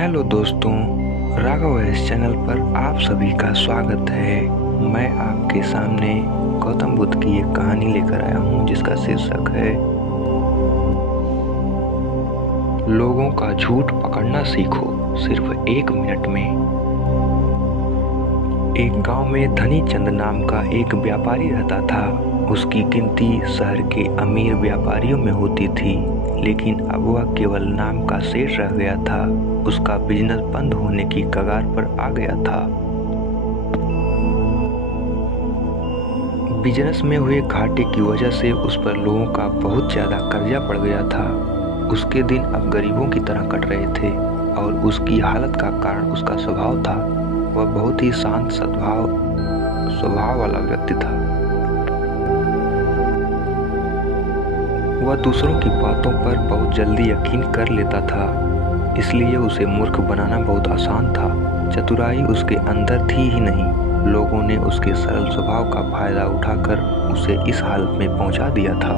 Hello दोस्तों, राघव इस channel पर आप सभी का स्वागत है। मैं आपके सामने गौतम बुद्ध की एक कहानी लेकर आया हूँ जिसका शीर्षक है लोगों का झूठ पकड़ना सीखो सिर्फ 1 मिनट में। एक गांव में धनी चंद नाम का एक व्यापारी रहता था। उसकी गिनती शहर के अमीर व्यापारियों में होती थी, लेकिन अब वह केवल नाम का सेठ रह गया था। उसका बिजनेस बंद होने की कगार पर आ गया था। बिजनेस में हुए घाटे की वजह से उस पर लोगों का बहुत ज्यादा कर्जा पड़ गया था। उसके दिन अब गरीबों की तरह कट रहे थे और उसकी हालत का कारण उसका स्वभाव था। वह बहुत ही शांत स्वभाव वाला व्यक्ति था। वह दूसरों की बातों पर बहुत जल्दी यकीन कर लेता था, इसलिए उसे मूर्ख बनाना बहुत आसान था। चतुराई उसके अंदर थी ही नहीं, लोगों ने उसके सरल स्वभाव का फायदा उठाकर उसे इस हालत में पहुंचा दिया था।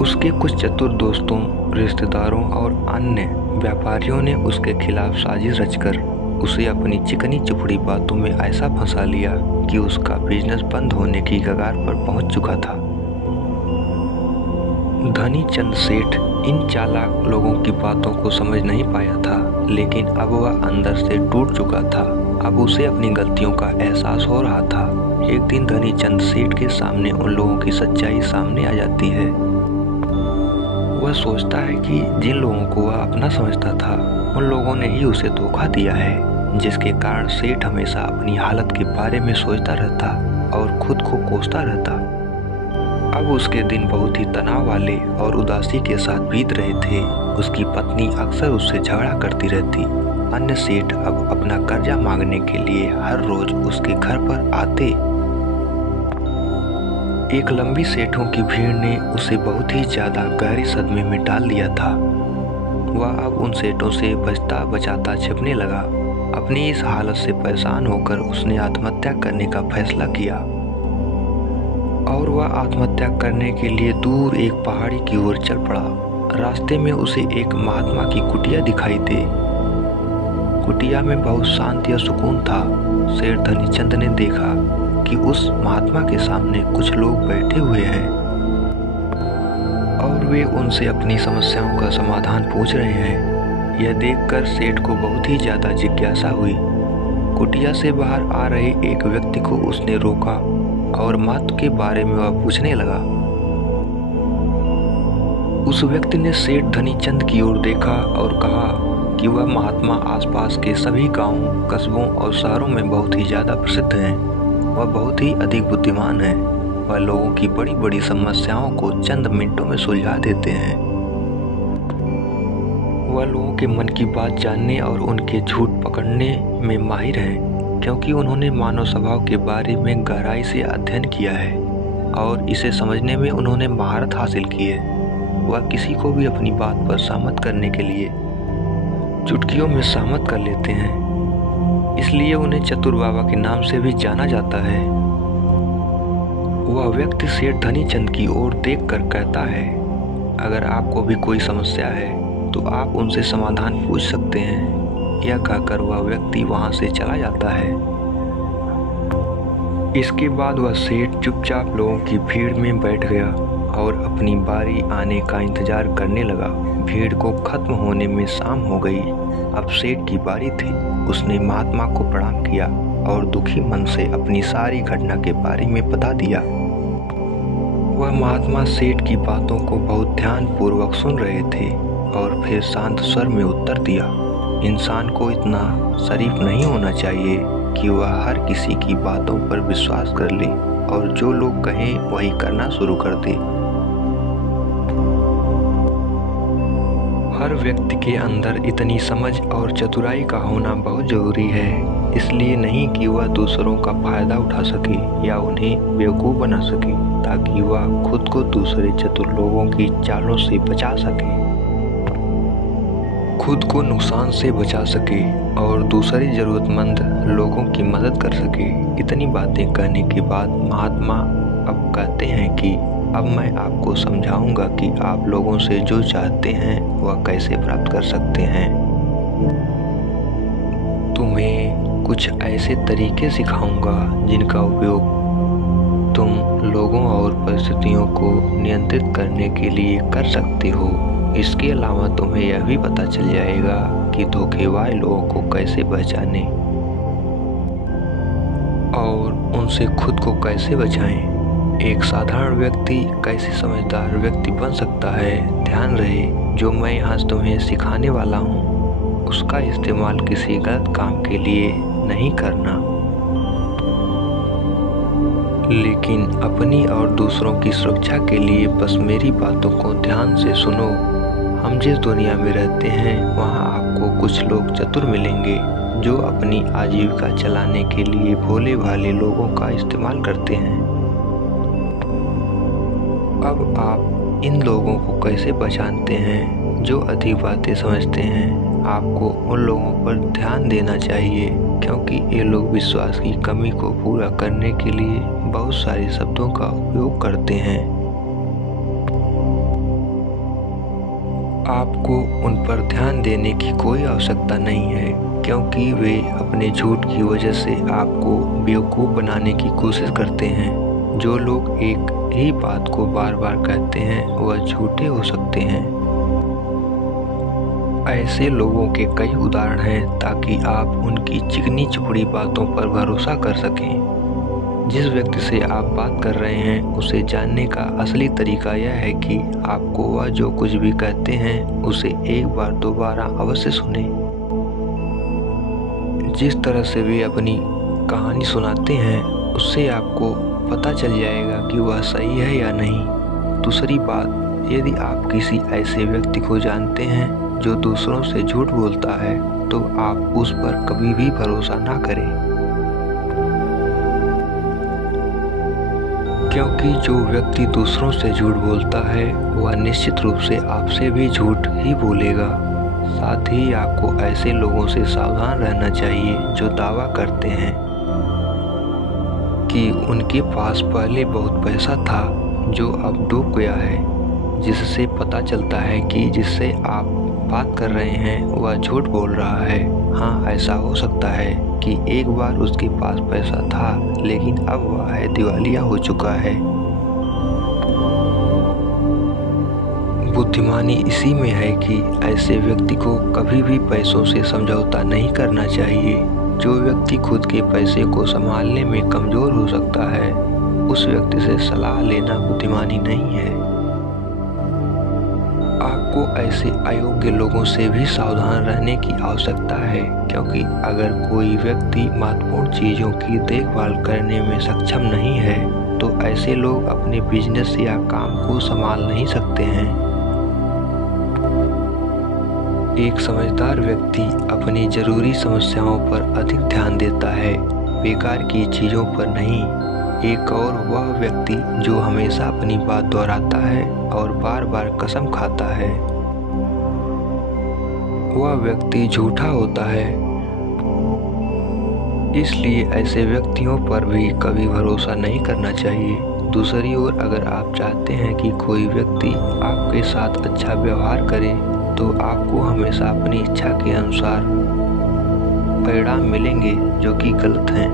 उसके कुछ चतुर दोस्तों, रिश्तेदारों और अन्य व्यापारियों ने उसके खिलाफ साजिश रचकर उसे अपनी चिकनी चुपड़ी बातों में ऐसा फंसा लिया कि उसका बिजनेस बंद होने की कगार पर पहुंच चुका था। धनी चंद सेठ इन चालाक लोगों की बातों को समझ नहीं पाया था, लेकिन अब वह अंदर से टूट चुका था। अब उसे अपनी गलतियों का एहसास हो रहा था। एक दिन धनी चंद सेठ के सामने उन लोगों की सच्चाई सामने आ जाती है। वह सोचता है कि जिन लोगों को वह अपना समझता था, उन लोगों ने ही उसे धोखा दिया है, जिसके कारण सेठ हमेशा अपनी हालत के बारे में सोचता रहता और खुद को कोसता रहता। अब उसके दिन बहुत ही तनाव वाले और उदासी के साथ बीत रहे थे। उसकी पत्नी अक्सर उससे झगड़ा करती रहती। अन्य सेठ अब अपना कर्जा मांगने के लिए हर रोज उसके घर पर आते। एक लंबी सेठों की भीड़ ने उसे बहुत ही ज्यादा गहरे सदमे में डाल दिया था। वह अब उन सेठों से बचता बचाता छिपने लगा। अपनी इस हालत से परेशान होकर उसने आत्महत्या करने का फैसला किया और वह आत्महत्या करने के लिए दूर एक पहाड़ी की ओर चल पड़ा। रास्ते में उसे एक महात्मा की कुटिया दिखाई दे। कुटिया में बहुत शांति और सुकून था। सेठ धनीचंद ने देखा कि उस महात्मा के सामने कुछ लोग बैठे हुए हैं और वे उनसे अपनी समस्याओं का समाधान पूछ रहे हैं। यह देखकर सेठ को बहुत ही ज्यादा जिज्ञासा हुई। कुटिया से बाहर आ रहे एक व्यक्ति को उसने रोका और महत्व के बारे में वह पूछने लगा। उस व्यक्ति ने सेठ धनीचंद की ओर देखा और कहा कि वह महात्मा आसपास के सभी गांवों, कस्बों और शहरों में बहुत ही ज्यादा प्रसिद्ध हैं। वह बहुत ही अधिक बुद्धिमान है। वह लोगों की बड़ी बड़ी समस्याओं को चंद मिनटों में सुलझा देते हैं। वह लोगों के मन की बात जानने और उनके झूठ पकड़ने में माहिर है, क्योंकि उन्होंने मानव स्वभाव के बारे में गहराई से अध्ययन किया है और इसे समझने में उन्होंने महारत हासिल की है। वह किसी को भी अपनी बात पर सहमत करने के लिए चुटकियों में सहमत कर लेते हैं, इसलिए उन्हें चतुर बाबा के नाम से भी जाना जाता है। वह व्यक्ति सेठ धनीचंद की ओर देखकर कहता है, अगर आपको भी कोई समस्या है तो आप उनसे समाधान पूछ सकते हैं। यह कहकर वह व्यक्ति वहां से चला जाता है। इसके बाद वह सेठ चुपचाप लोगों की भीड़ में बैठ गया और अपनी बारी आने का इंतजार करने लगा। भीड़ को खत्म होने में शाम हो गई। अब सेठ की बारी थी। उसने महात्मा को प्रणाम किया और दुखी मन से अपनी सारी घटना के बारे में बता दिया। वह महात्मा सेठ की बातों को बहुत ध्यान पूर्वक सुन रहे थे और फिर शांत स्वर में उत्तर दिया, इंसान को इतना शरीफ नहीं होना चाहिए कि वह हर किसी की बातों पर विश्वास कर ले और जो लोग कहें वही करना शुरू कर दे। हर व्यक्ति के अंदर इतनी समझ और चतुराई का होना बहुत जरूरी है, इसलिए नहीं कि वह दूसरों का फायदा उठा सके या उन्हें बेवकूफ़ बना सके, ताकि वह खुद को दूसरे चतुर लोगों की चालों से बचा सके, खुद को नुकसान से बचा सके और दूसरे जरूरतमंद लोगों की मदद कर सके। इतनी बातें कहने के बाद महात्मा अब कहते हैं कि अब मैं आपको समझाऊंगा कि आप लोगों से जो चाहते हैं वह कैसे प्राप्त कर सकते हैं। तुम्हें कुछ ऐसे तरीके सिखाऊंगा जिनका उपयोग तुम लोगों और परिस्थितियों को नियंत्रित करने के लिए कर सकते हो। इसके अलावा तुम्हें यह भी पता चल जाएगा कि धोखेबाज लोगों को कैसे पहचानें और उनसे खुद को कैसे बचाएं। एक साधारण व्यक्ति कैसे समझदार व्यक्ति बन सकता है। ध्यान रहे, जो मैं यहाँ तुम्हें सिखाने वाला हूँ उसका इस्तेमाल किसी गलत काम के लिए नहीं करना, लेकिन अपनी और दूसरों की सुरक्षा के लिए बस मेरी बातों को ध्यान से सुनो। हम जिस दुनिया में रहते हैं वहाँ आपको कुछ लोग चतुर मिलेंगे जो अपनी आजीविका चलाने के लिए भोले भाले लोगों का इस्तेमाल करते हैं। अब आप इन लोगों को कैसे पहचानते हैं जो अधिक बातें समझते हैं। आपको उन लोगों पर ध्यान देना चाहिए क्योंकि ये लोग विश्वास की कमी को पूरा करने के लिए बहुत सारे शब्दों का उपयोग करते हैं। आपको उन पर ध्यान देने की कोई आवश्यकता नहीं है क्योंकि वे अपने झूठ की वजह से आपको बेवकूफ़ बनाने की कोशिश करते हैं। जो लोग एक ही बात को बार बार कहते हैं वह झूठे हो सकते हैं। ऐसे लोगों के कई उदाहरण हैं ताकि आप उनकी चिकनी चुपड़ी बातों पर भरोसा कर सकें। जिस व्यक्ति से आप बात कर रहे हैं उसे जानने का असली तरीका यह है कि आपको वह जो कुछ भी कहते हैं उसे एक बार दोबारा अवश्य सुने। जिस तरह से वे अपनी कहानी सुनाते हैं उससे आपको पता चल जाएगा कि वह सही है या नहीं। दूसरी बात, यदि आप किसी ऐसे व्यक्ति को जानते हैं जो दूसरों से झूठ बोलता है तो आप उस पर कभी भी भरोसा ना करें, क्योंकि जो व्यक्ति दूसरों से झूठ बोलता है वह निश्चित रूप से आपसे भी झूठ ही बोलेगा। साथ ही आपको ऐसे लोगों से सावधान रहना चाहिए जो दावा करते हैं कि उनके पास पहले बहुत पैसा था जो अब डूब गया है, जिससे पता चलता है कि जिससे आप बात कर रहे हैं वह झूठ बोल रहा है। हाँ, ऐसा हो सकता है कि एक बार उसके पास पैसा था लेकिन अब वह दिवालिया हो चुका है। बुद्धिमानी इसी में है कि ऐसे व्यक्ति को कभी भी पैसों से समझौता नहीं करना चाहिए। जो व्यक्ति खुद के पैसे को संभालने में कमज़ोर हो सकता है उस व्यक्ति से सलाह लेना बुद्धिमानी नहीं है। आपको ऐसे अयोग्य लोगों से भी सावधान रहने की आवश्यकता है क्योंकि अगर कोई व्यक्ति महत्वपूर्ण चीज़ों की देखभाल करने में सक्षम नहीं है तो ऐसे लोग अपने बिजनेस या काम को संभाल नहीं सकते हैं। एक समझदार व्यक्ति अपनी ज़रूरी समस्याओं पर अधिक ध्यान देता है, बेकार की चीज़ों पर नहीं। एक और वह व्यक्ति जो हमेशा अपनी बात दोहराता है और बार बार कसम खाता है, वह व्यक्ति झूठा होता है। इसलिए ऐसे व्यक्तियों पर भी कभी भरोसा नहीं करना चाहिए। दूसरी ओर, अगर आप चाहते हैं कि कोई व्यक्ति आपके साथ अच्छा व्यवहार करे तो आपको हमेशा अपनी इच्छा के अनुसार परिणाम मिलेंगे जो कि गलत हैं।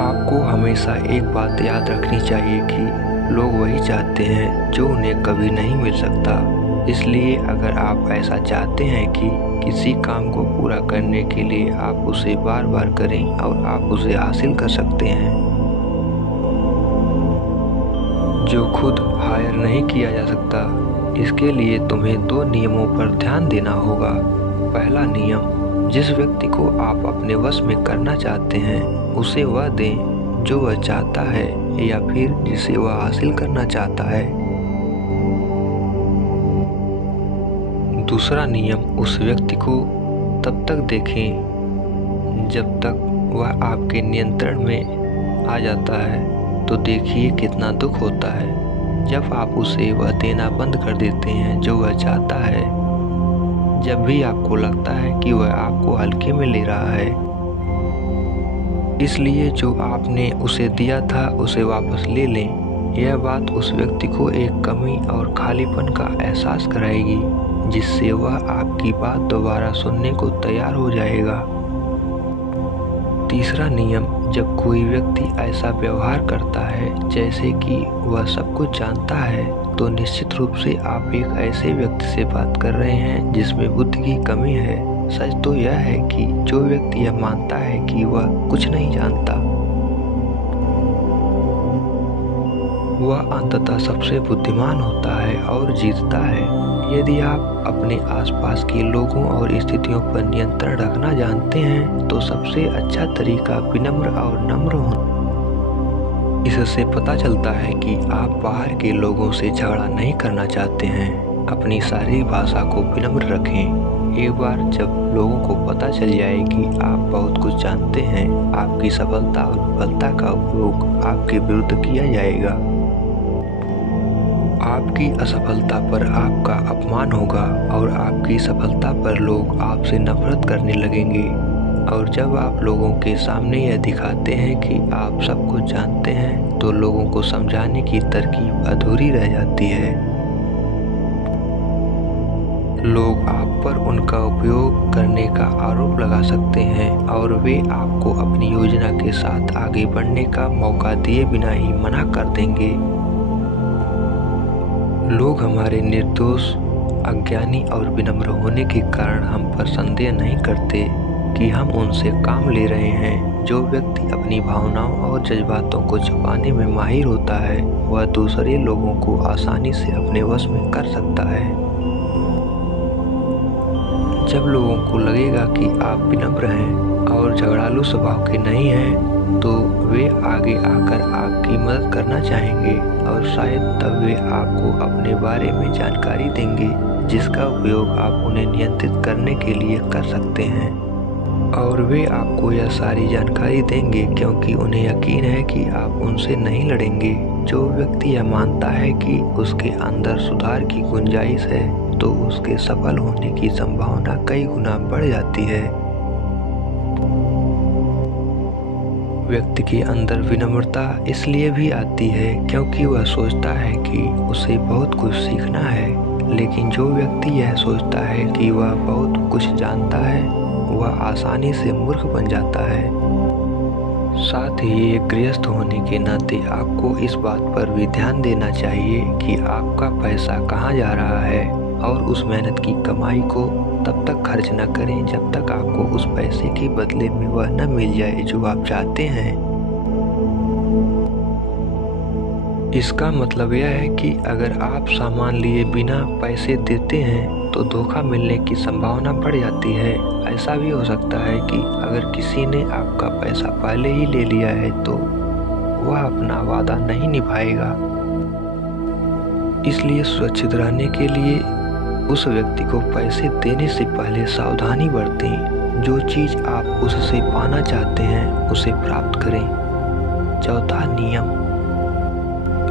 आपको हमेशा एक बात याद रखनी चाहिए कि लोग वही चाहते हैं जो उन्हें कभी नहीं मिल सकता। इसलिए अगर आप ऐसा चाहते हैं कि किसी काम को पूरा करने के लिए आप उसे बार बार करें और आप उसे हासिल कर सकते हैं जो खुद हायर नहीं किया जा सकता। इसके लिए तुम्हें 2 नियमों पर ध्यान देना होगा। पहला नियम, जिस व्यक्ति को आप अपने वश में करना चाहते हैं उसे वह दें जो वह चाहता है या फिर जिसे वह हासिल करना चाहता है। दूसरा नियम, उस व्यक्ति को तब तक देखें जब तक वह आपके नियंत्रण में आ जाता है। तो देखिए कितना दुख होता है जब आप उसे वह देना बंद कर देते हैं जो वह चाहता है, जब भी आपको लगता है कि वह आपको हल्के में ले रहा है। इसलिए जो आपने उसे दिया था उसे वापस ले लें। यह बात उस व्यक्ति को एक कमी और खालीपन का एहसास कराएगी जिससे वह आपकी बात दोबारा सुनने को तैयार हो जाएगा। तीसरा नियम, जब कोई व्यक्ति ऐसा व्यवहार करता है जैसे कि वह सब कुछ जानता है, तो निश्चित रूप से आप एक ऐसे व्यक्ति से बात कर रहे हैं जिसमें बुद्धि की कमी है। सच तो यह है कि जो व्यक्ति यह मानता है कि वह कुछ नहीं जानता, वह अंततः सबसे बुद्धिमान होता है और जीतता है। यदि आप अपने आसपास के लोगों और स्थितियों पर नियंत्रण रखना जानते हैं तो सबसे अच्छा तरीका विनम्र और नम्र होना। इससे पता चलता है कि आप बाहर के लोगों से झगड़ा नहीं करना चाहते हैं। अपनी शारीरिक भाषा को विनम्र रखें। एक बार जब लोगों को पता चल जाए कि आप बहुत कुछ जानते हैं, आपकी सफलता और विफलता का उपयोग आपके विरुद्ध किया जाएगा। आपकी असफलता पर आपका अपमान होगा और आपकी सफलता पर लोग आपसे नफरत करने लगेंगे। और जब आप लोगों के सामने यह दिखाते हैं कि आप सब कुछ जानते हैं, तो लोगों को समझाने की तरकीब अधूरी रह जाती है। लोग आप पर उनका उपयोग करने का आरोप लगा सकते हैं और वे आपको अपनी योजना के साथ आगे बढ़ने का मौका दिए बिना ही मना कर देंगे। लोग हमारे निर्दोष, अज्ञानी और विनम्र होने के कारण हम पर संदेह नहीं करते कि हम उनसे काम ले रहे हैं। जो व्यक्ति अपनी भावनाओं और जज्बातों को छुपाने में माहिर होता है, वह दूसरे लोगों को आसानी से अपने वश में कर सकता है। जब लोगों को लगेगा कि आप विनम्र हैं और झगड़ालू स्वभाव के नहीं हैं, तो वे आगे आकर आपकी मदद करना चाहेंगे और शायद तब वे आपको अपने बारे में जानकारी देंगे जिसका उपयोग आप उन्हें नियंत्रित करने के लिए कर सकते हैं। और वे आपको यह सारी जानकारी देंगे क्योंकि उन्हें यकीन है कि आप उनसे नहीं लड़ेंगे। जो व्यक्ति यह मानता है कि उसके अंदर सुधार की गुंजाइश है, तो उसके सफल होने की संभावना कई गुना बढ़ जाती है। व्यक्ति के अंदर विनम्रता इसलिए भी आती है क्योंकि वह सोचता है कि उसे बहुत कुछ सीखना है, लेकिन जो व्यक्ति यह सोचता है कि वह बहुत कुछ जानता है, वह आसानी से मूर्ख बन जाता है। साथ ही एक गृहस्थ होने के नाते आपको इस बात पर भी ध्यान देना चाहिए कि आपका पैसा कहाँ जा रहा है और उस मेहनत की कमाई को तब तक खर्च न करें जब तक आपको उस पैसे के बदले में वह न मिल जाए जो आप चाहते हैं। इसका मतलब यह है कि अगर आप सामान लिए बिना पैसे देते हैं तो धोखा मिलने की संभावना बढ़ जाती है। ऐसा भी हो सकता है कि अगर किसी ने आपका पैसा पहले ही ले लिया है तो वह अपना वादा नहीं निभाएगा। इसलिए सुरक्षित रहने के लिए उस व्यक्ति को पैसे देने से पहले सावधानी बरतें। जो चीज़ आप उससे पाना चाहते हैं उसे प्राप्त करें। चौथा नियम,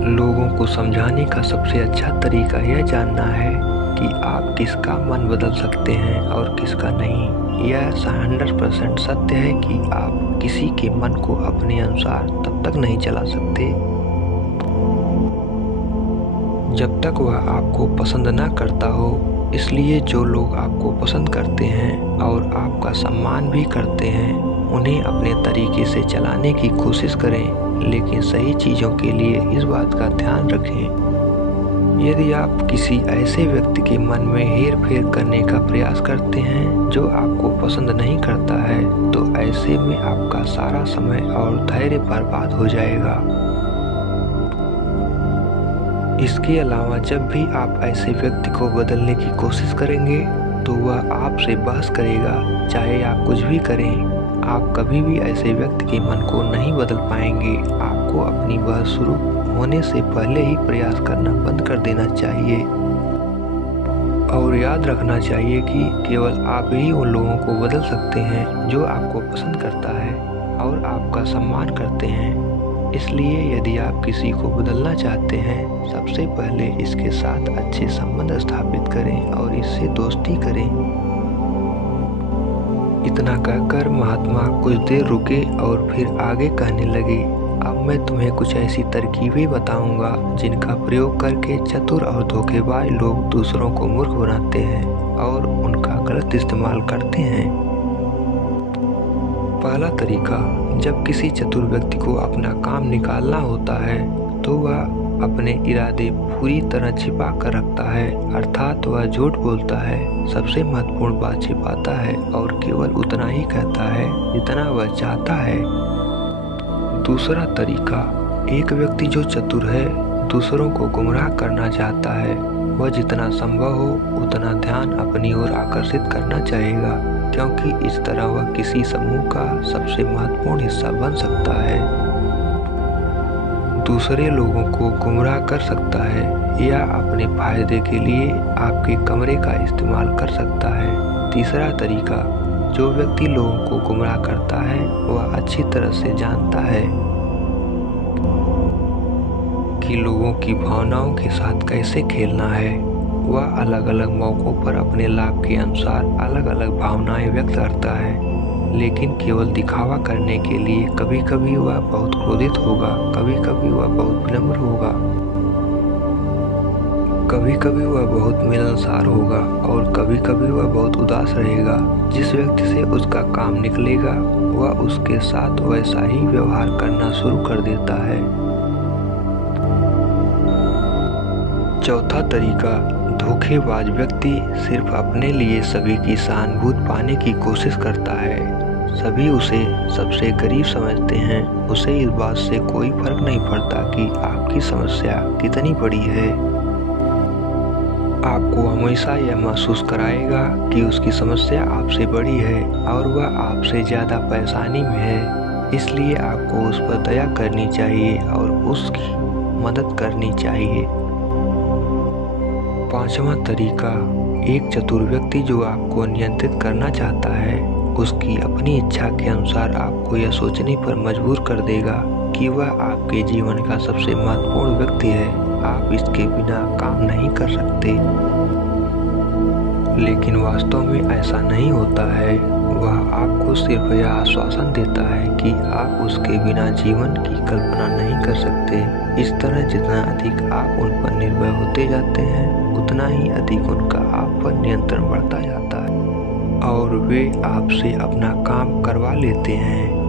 लोगों को समझाने का सबसे अच्छा तरीका यह जानना है कि आप किसका मन बदल सकते हैं और किसका नहीं। यह 100% सत्य है कि आप किसी के मन को अपने अनुसार तब तक नहीं चला सकते जब तक वह आपको पसंद ना करता हो। इसलिए जो लोग आपको पसंद करते हैं और आपका सम्मान भी करते हैं, उन्हें अपने तरीके से चलाने की कोशिश करें, लेकिन सही चीज़ों के लिए इस बात का ध्यान रखें। यदि आप किसी ऐसे व्यक्ति के मन में हेर फेर करने का प्रयास करते हैं जो आपको पसंद नहीं करता है, तो ऐसे में आपका सारा समय और धैर्य बर्बाद हो जाएगा। इसके अलावा जब भी आप ऐसे व्यक्ति को बदलने की कोशिश करेंगे तो वह आपसे बहस करेगा। चाहे आप कुछ भी करें, आप कभी भी ऐसे व्यक्ति के मन को नहीं बदल पाएंगे। आपको अपनी बहस शुरू होने से पहले ही प्रयास करना बंद कर देना चाहिए और याद रखना चाहिए कि केवल आप ही उन लोगों को बदल सकते हैं जो आपको पसंद करता है और आपका सम्मान करते हैं। इसलिए यदि आप किसी को बदलना चाहते हैं, सबसे पहले इसके साथ अच्छे संबंध स्थापित करें और इससे दोस्ती करें। इतना कहकर महात्मा कुछ देर रुके और फिर आगे कहने लगे, अब मैं तुम्हें कुछ ऐसी तरकीबें बताऊंगा जिनका प्रयोग करके चतुर और धोखेबाज लोग दूसरों को मूर्ख बनाते हैं और उनका गलत इस्तेमाल करते हैं। पहला तरीका, जब किसी चतुर व्यक्ति को अपना काम निकालना होता है तो वह अपने इरादे पूरी तरह छिपा कर रखता है, अर्थात वह झूठ बोलता है, सबसे महत्वपूर्ण बात छिपाता है और केवल उतना ही कहता है जितना वह चाहता है। दूसरा तरीका, एक व्यक्ति जो चतुर है दूसरों को गुमराह करना चाहता है, वह जितना संभव हो उतना ध्यान अपनी ओर आकर्षित करना चाहेगा, क्योंकि इस तरह वह किसी समूह का सबसे महत्वपूर्ण हिस्सा बन सकता है, दूसरे लोगों को गुमराह कर सकता है या अपने फायदे के लिए आपके कमरे का इस्तेमाल कर सकता है। तीसरा तरीका, जो व्यक्ति लोगों को गुमराह करता है वह अच्छी तरह से जानता है कि लोगों की भावनाओं के साथ कैसे खेलना है। वह अलग अलग मौक़ों पर अपने लाभ के अनुसार अलग अलग भावनाएं व्यक्त करता है, लेकिन केवल दिखावा करने के लिए। कभी कभी वह बहुत क्रोधित होगा, कभी कभी वह बहुत विनम्र होगा, कभी कभी वह बहुत मिलनसार होगा और कभी कभी वह बहुत उदास रहेगा। जिस व्यक्ति से उसका काम निकलेगा वह उसके साथ वैसा ही व्यवहार करना शुरू कर देता है। चौथा तरीका, धोखेबाज व्यक्ति सिर्फ अपने लिए सभी की सहानुभूति पाने की कोशिश करता है। सभी उसे सबसे गरीब समझते हैं, उसे इस बात से कोई फर्क नहीं पड़ता कि आपकी समस्या कितनी बड़ी है। आपको हमेशा यह महसूस कराएगा कि उसकी समस्या आपसे बड़ी है और वह आपसे ज़्यादा परेशानी में है, इसलिए आपको उस पर दया करनी चाहिए और उसकी मदद करनी चाहिए। पांचवा तरीका, एक चतुर व्यक्ति जो आपको नियंत्रित करना चाहता है उसकी अपनी इच्छा के अनुसार आपको यह सोचने पर मजबूर कर देगा कि वह आपके जीवन का सबसे महत्वपूर्ण व्यक्ति है, आप इसके बिना काम नहीं कर सकते। लेकिन वास्तव में ऐसा नहीं होता है, वह आपको सिर्फ यह आश्वासन देता है कि आप उसके बिना जीवन की कल्पना नहीं कर सकते। इस तरह जितना अधिक आप उन पर निर्भर होते जाते हैं उतना ही अधिक उनका आप पर नियंत्रण बढ़ता जाता है और वे आपसे अपना काम करवा लेते हैं।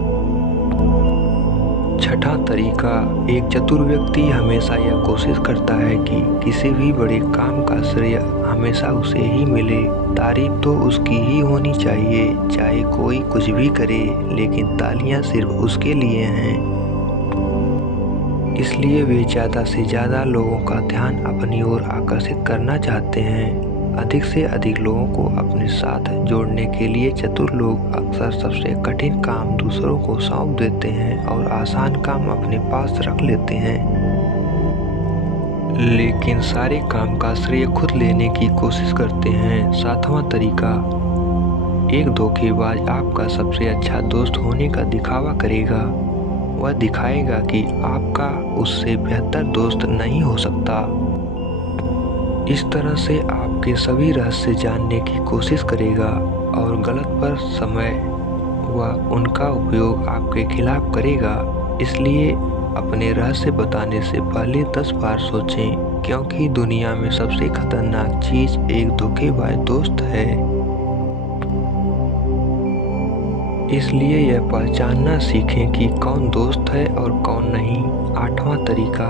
छठा तरीका, एक चतुर व्यक्ति हमेशा यह कोशिश करता है कि किसी भी बड़े काम का श्रेय हमेशा उसे ही मिले। तारीफ तो उसकी ही होनी चाहिए, चाहे कोई कुछ भी करे, लेकिन तालियां सिर्फ उसके लिए हैं। इसलिए वे ज़्यादा से ज़्यादा लोगों का ध्यान अपनी ओर आकर्षित करना चाहते हैं। अधिक से अधिक लोगों को अपने साथ जोड़ने के लिए चतुर लोग अक्सर सबसे कठिन काम दूसरों को सौंप देते हैं और आसान काम अपने पास रख लेते हैं, लेकिन सारे काम का श्रेय खुद लेने की कोशिश करते हैं। सातवां तरीका, एक धोखेबाज आपका सबसे अच्छा दोस्त होने का दिखावा करेगा। वह दिखाएगा कि आपका उससे बेहतर दोस्त नहीं हो सकता। इस तरह से आपके सभी रहस्य जानने की कोशिश करेगा और गलत पर समय वह उनका उपयोग आपके खिलाफ करेगा। इसलिए अपने रहस्य बताने से पहले 10 बार सोचें, क्योंकि दुनिया में सबसे खतरनाक चीज एक धोखेबाज दोस्त है। इसलिए यह पहचानना सीखें कि कौन दोस्त है और कौन नहीं। आठवां तरीका,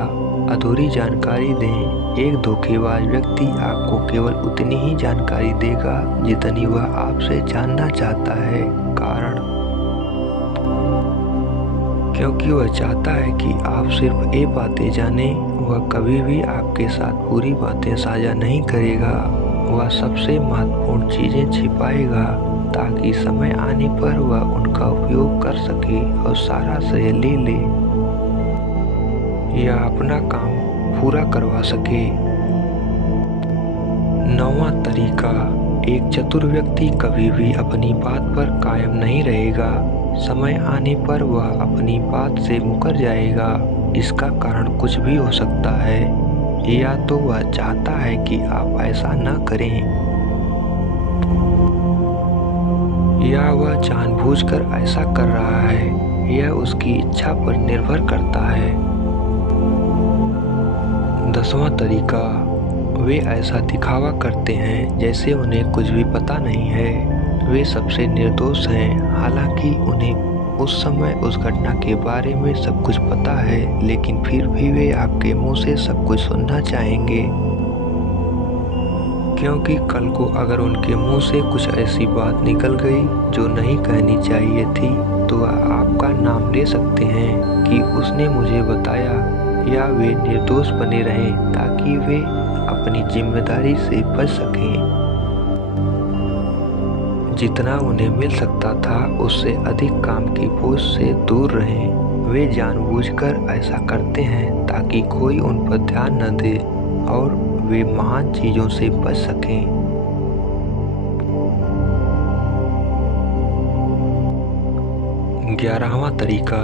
अधूरी जानकारी दें। एक धोखेबाज व्यक्ति आपको केवल उतनी ही जानकारी देगा जितनी वह आपसे जानना चाहता है। कारण, क्योंकि वह चाहता है कि आप सिर्फ ये बातें जानें। वह कभी भी आपके साथ पूरी बातें साझा नहीं करेगा। वह सबसे महत्वपूर्ण चीजें छिपाएगा ताकि समय आने पर वह उनका उपयोग कर सके और सारा श्रेय ले ले या अपना काम पूरा करवा सके। 9वां तरीका, एक चतुर व्यक्ति कभी भी अपनी बात पर कायम नहीं रहेगा। समय आने पर वह अपनी बात से मुकर जाएगा। इसका कारण कुछ भी हो सकता है, या तो वह चाहता है कि आप ऐसा न करें, या वह जानबूझकर ऐसा कर रहा है, यह उसकी इच्छा पर निर्भर करता है। 10वां तरीका, वे ऐसा दिखावा करते हैं जैसे उन्हें कुछ भी पता नहीं है। वे सबसे निर्दोष हैं, हालांकि उन्हें उस समय उस घटना के बारे में सब कुछ पता है, लेकिन फिर भी वे आपके मुंह से सब कुछ सुनना चाहेंगे, क्योंकि कल को अगर उनके मुंह से कुछ ऐसी बात निकल गई जो नहीं कहनी चाहिए थी, तो वह आपका नाम ले सकते हैं कि उसने मुझे बताया, या वे निर्दोष बने रहें ताकि वे अपनी जिम्मेदारी से बच सकें। जितना उन्हें मिल सकता था उससे अधिक काम की बोझ से दूर रहें। वे जानबूझकर ऐसा करते हैं ताकि कोई उन पर ध्यान न दे और वे महान चीजों से बच सकें। 11वां तरीका,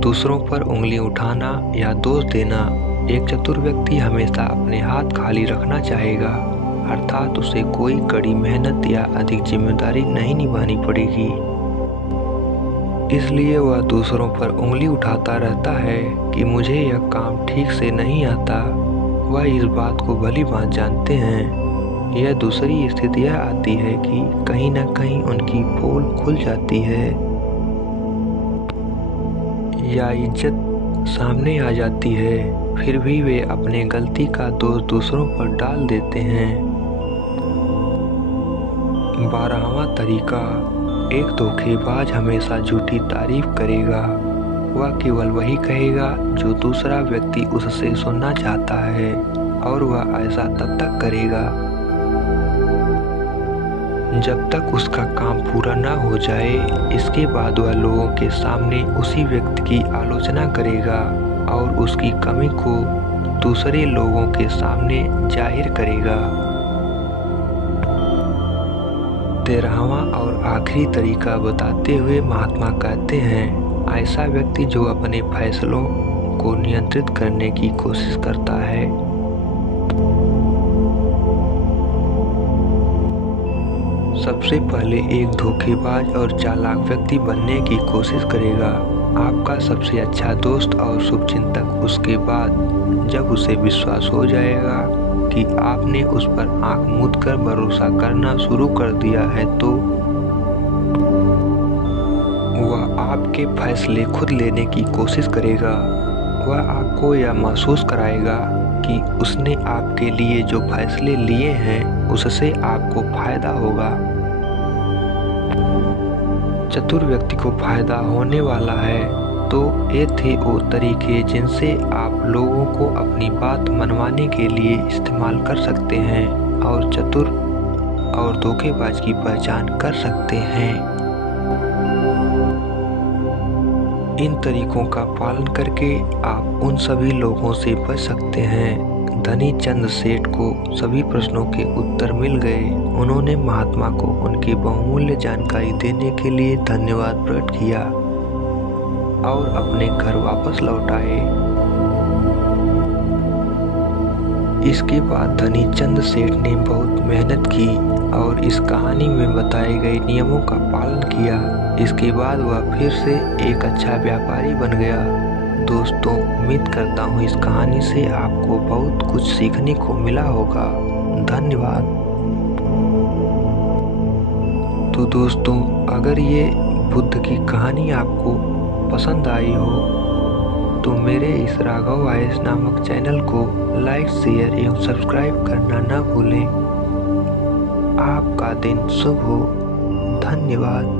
दूसरों पर उंगली उठाना या दोष देना। एक चतुर व्यक्ति हमेशा अपने हाथ खाली रखना चाहेगा, अर्थात उसे कोई कड़ी मेहनत या अधिक जिम्मेदारी नहीं निभानी पड़ेगी। इसलिए वह दूसरों पर उंगली उठाता रहता है कि मुझे यह काम ठीक से नहीं आता। वह इस बात को भली भांति जानते हैं। यह दूसरी स्थितियाँ आती है कि कहीं न कहीं उनकी पोल खुल जाती है या इज्जत सामने आ जाती है, फिर भी वे अपने गलती का दोष दूसरों पर डाल देते हैं। 12वां तरीका, एक धोखेबाज हमेशा झूठी तारीफ करेगा। वह केवल वही कहेगा जो दूसरा व्यक्ति उससे सुनना चाहता है, और वह ऐसा तब तक करेगा जब तक उसका काम पूरा न हो जाए। इसके बाद वह लोगों के सामने उसी व्यक्ति की आलोचना करेगा और उसकी कमी को दूसरे लोगों के सामने जाहिर करेगा। 13वां और आखिरी तरीका बताते हुए महात्मा कहते हैं, ऐसा व्यक्ति जो अपने फैसलों को नियंत्रित करने की कोशिश करता है, सबसे पहले एक धोखेबाज और चालाक व्यक्ति बनने की कोशिश करेगा। आपका सबसे अच्छा दोस्त और शुभचिंतक उसके बाद जब उसे विश्वास हो जाएगा कि आपने उस पर आंख मूंद कर भरोसा करना शुरू कर दिया है, तो वह आपके फैसले खुद लेने की कोशिश करेगा। वह आपको यह महसूस कराएगा कि उसने आपके लिए जो फैसले लिए हैं उससे आपको फायदा होगा। चतुर व्यक्ति को फायदा होने वाला है, तो ये थे वो तरीके जिनसे आप लोगों को अपनी बात मनवाने के लिए इस्तेमाल कर सकते हैं और चतुर और धोखेबाज की पहचान कर सकते हैं। इन तरीकों का पालन करके आप उन सभी लोगों से बच सकते हैं। धनी चंद सेठ को सभी प्रश्नों के उत्तर मिल गए। उन्होंने महात्मा को उनकी बहुमूल्य जानकारी देने के लिए धन्यवाद प्रकट किया और अपने घर वापस लौट आए। इसके बाद धनी चंद सेठ ने बहुत मेहनत की और इस कहानी में बताए गए नियमों का पालन किया। इसके बाद वह फिर से एक अच्छा व्यापारी बन गया। दोस्तों, उम्मीद करता हूँ इस कहानी से आपको बहुत कुछ सीखने को मिला होगा। धन्यवाद। तो दोस्तों, अगर ये बुद्ध की कहानी आपको पसंद आई हो तो मेरे इस राघव आयस नामक चैनल को लाइक, शेयर एवं सब्सक्राइब करना न भूलें। आपका दिन शुभ हो। धन्यवाद।